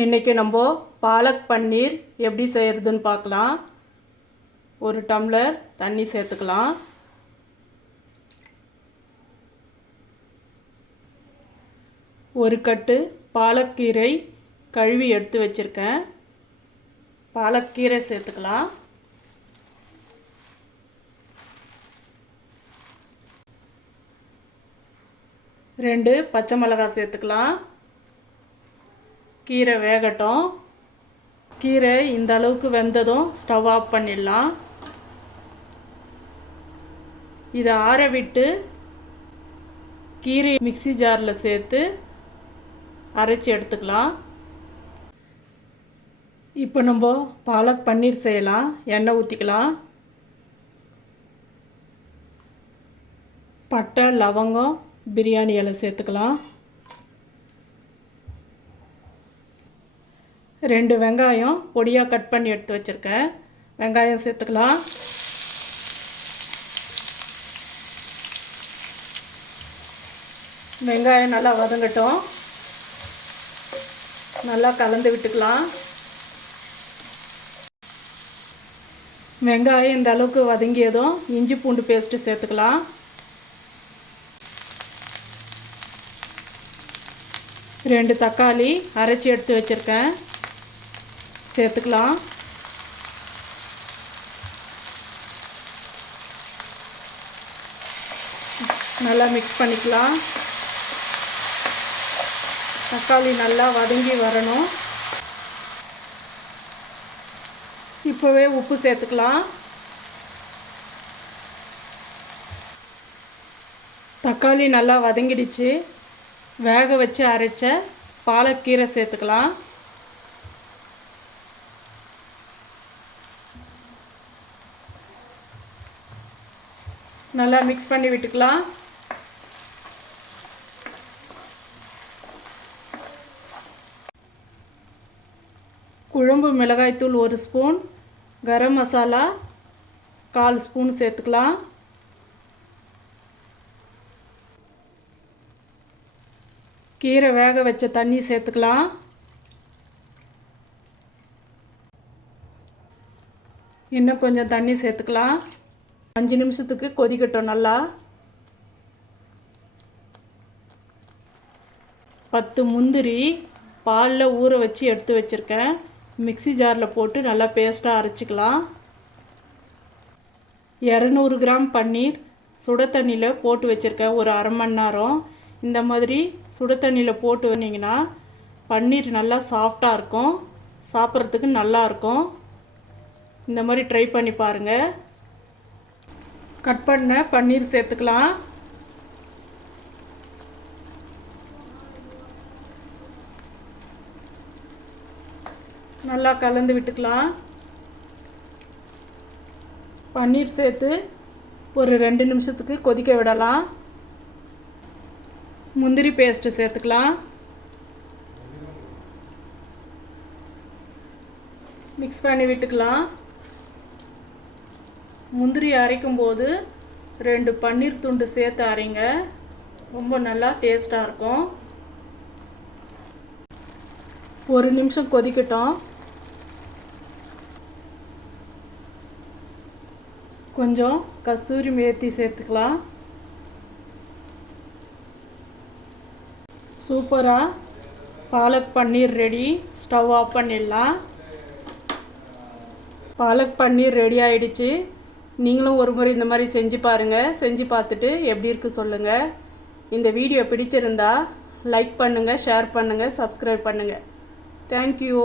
இன்றைக்கி நம்ம பாலக் பன்னீர் எப்படி செய்கிறதுன்னு பார்க்கலாம். ஒரு டம்ளர் தண்ணி சேர்த்துக்கலாம். ஒரு கட்டு பாலக்கீரை கழுவி எடுத்து வச்சுருக்கேன். பாலக்கீரை சேர்த்துக்கலாம். ரெண்டு பச்சை மிளகாய் சேர்த்துக்கலாம். கீரை வேகட்டும். கீரை இந்த அளவுக்கு வெந்ததும் ஸ்டவ் ஆஃப் பண்ணிடலாம். இதை ஆற விட்டு கீரை மிக்ஸி ஜாரில் சேர்த்து அரைச்சி எடுத்துக்கலாம். இப்போ நம்ம பாலக் பன்னீர் செய்யலாம். எண்ணெய் ஊற்றிக்கலாம் பட்டை லவங்கம் பிரியாணி இலை சேர்த்துக்கலாம். ரெண்டு வெங்காயம் பொடியாக கட் பண்ணி எடுத்து வச்சுருக்கேன். வெங்காயம் சேர்த்துக்கலாம். வெங்காயம் நல்லா வதங்கட்டும். நல்லா கலந்து விட்டுக்கலாம். வெங்காயம் இந்த அளவுக்கு வதங்கியதும் இஞ்சி பூண்டு பேஸ்ட்டு சேர்த்துக்கலாம். ரெண்டு தக்காளி அரைச்சி எடுத்து வச்சுருக்கேன். சேர்த்துக்கலாம். நல்லா மிக்ஸ் பண்ணிக்கலாம். தக்காளி நல்லா வதங்கி வரணும். இப்போவே உப்பு சேர்த்துக்கலாம். தக்காளி நல்லா வதங்கிடுச்சு. வேக வச்சு அரைச்ச பாலக்கீரை சேர்த்துக்கலாம். நல்லா மிக்ஸ் பண்ணி விட்டுக்கலாம். குழம்பு மிளகாய்த்தூள் ஒரு ஸ்பூன் கரம் மசாலா கால் ஸ்பூன் சேர்த்துக்கலாம். கீரை வேக வச்ச தண்ணி சேர்த்துக்கலாம். இன்னும் கொஞ்சம் தண்ணி சேர்த்துக்கலாம். அஞ்சு நிமிஷத்துக்கு கொதிக்கட்டும் நல்லா. பத்து முந்திரி பாலில் ஊற வச்சு எடுத்து வச்சுருக்கேன். மிக்சி ஜாரில் போட்டு நல்லா பேஸ்ட்டாக அரைச்சிக்கலாம். இரநூறு கிராம் பன்னீர் சுட தண்ணியில் போட்டு வச்சுருக்கேன். ஒரு அரை மணி நேரம். இந்த மாதிரி சுட தண்ணியில் போட்டு வந்தீங்கன்னா பன்னீர் நல்லா சாஃப்டாக இருக்கும். சாப்பிட்றதுக்கு நல்லாயிருக்கும் இந்த மாதிரி ட்ரை பண்ணி பாருங்கள் கட் பண்ண பன்னீர் சேர்த்துக்கலாம். நல்லா கலந்து விட்டுக்கலாம். பன்னீர் சேர்த்து ஒரு ரெண்டு நிமிஷத்துக்கு கொதிக்க விடலாம். முந்திரி பேஸ்ட்டு சேர்த்துக்கலாம். மிக்ஸ் பண்ணி விட்டுக்கலாம். முந்திரி அரைக்கும் போது ரெண்டு பன்னீர் துண்டு சேர்த்து அரைங்க. ரொம்ப நல்லா டேஸ்ட்டாக இருக்கும். ஒரு நிமிஷம் கொதிக்கட்டும். கொஞ்சம் கஸ்தூரி மேத்தி சேர்த்துக்கலாம். சூப்பராக palak paneer ready. Stove off பண்ணிடலாம். பாலக் பன்னீர் ரெடி ஆயிடுச்சு. நீங்களும் ஒரு முறை இந்த மாதிரி செஞ்சு பாருங்கள் செஞ்சு பார்த்துட்டு எப்படி இருக்குது சொல்லுங்கள் இந்த வீடியோ பிடிச்சிருந்தா லைக் பண்ணுங்கள் ஷேர் பண்ணுங்கள் சப்ஸ்கிரைப் பண்ணுங்கள் தேங்க்யூ